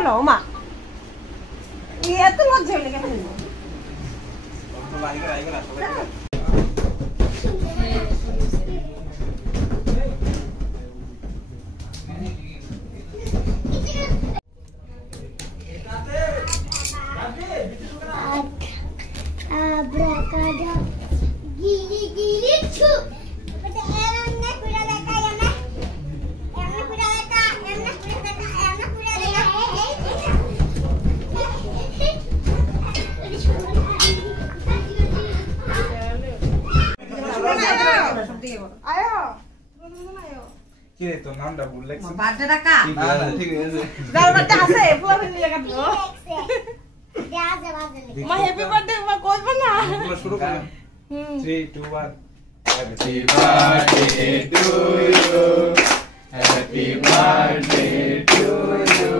বলো মা এত লজ্জা লেগে ফেলল কে তো নামটা ভুল লাগছে বার্থডে টাকা না ঠিক আছে যার বার্থডে আছে পুরো ফ্যামিলি লাগা দিও মা হ্যাপি বার্থডে মা কইবা না শুরু করো 3 2 1 Happy birthday to you Happy birthday to you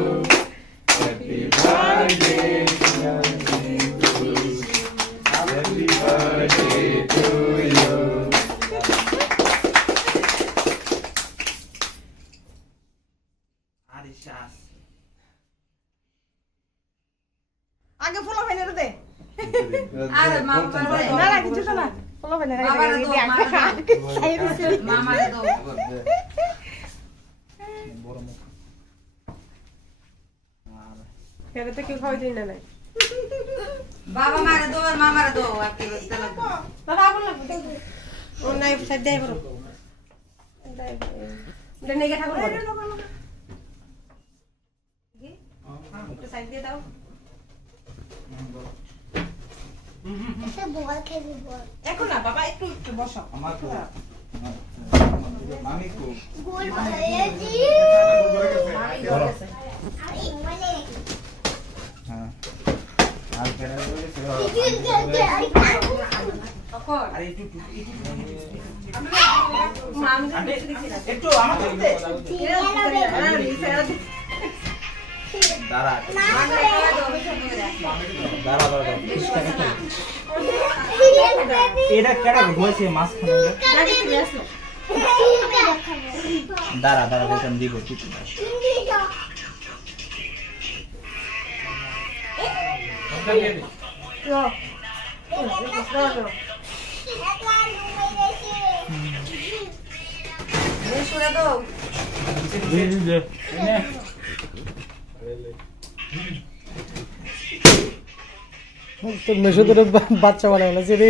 Happy birthday to you Happy birthday to you Arishas আগে ফুলো ফেলে দে আরে মামা না না কিছু তো না ফুলো ফেলে দে মামা দাও বড় মুখ ফেলে তো কি খাওয়াই দিন না বাবা মারে দাও আর মামারে দাও আপনি তেল বাবা বল ও নাই সাইড দে বড় দে নেগে ঠাকুর বল একটু সাইড দিয়ে দাও এটা বল খেলবো বল এখন না বাবা একটু বসো আমার তো মামি কো গোল বলেছি আরে বলে হ্যাঁ আর কেন বলে আরে একটু একটু আমাকে দে দাঁড়া দাঁড়া দাঁড়া এটা কেডা হইছে মাছ খানে দাঁড়া দাঁড়া বলতাম দিব কিছু তোর মেশো তোর বাচ্চা বানায় না রে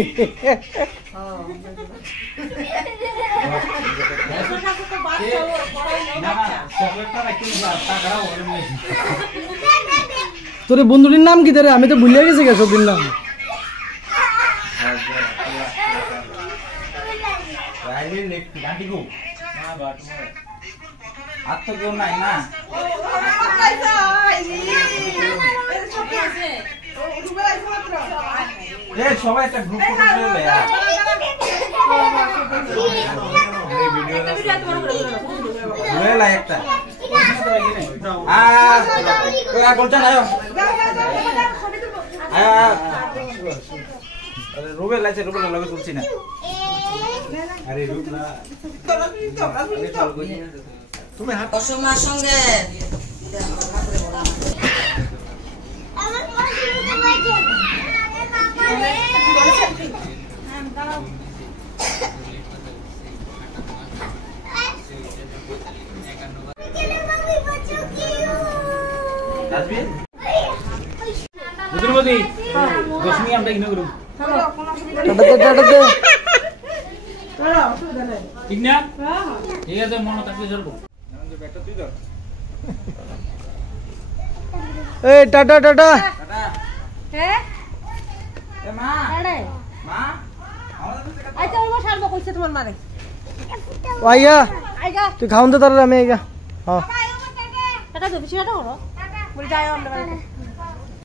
তোর বন্ধুটির নাম কি রে আমি তো ভুলে গেছি গে সবদিন নাম আর তো কেউ নাই না সবাই একটা গ্রুপ ফটো তুলে একটা রুবেল আছে রুবেল লগে তুলছি না আরে রুবলা তুমি হাত অসমার সঙ্গে আমার পাশে রয়েছে বুদ্রমতি দশমী আমরা কিনে করব ঠিক না ঠিক আছে মনে থাকলে চলবো এই টাটা টাটা হ্যাঁ এ মা আরে মা আচ্ছা ওই সারবো কইছে তোমার মারে আইয়া আইগা তুই খাওন তো তার আমি আইগা হ্যাঁ টাটা দেব সেটা করো বল যাও আমরা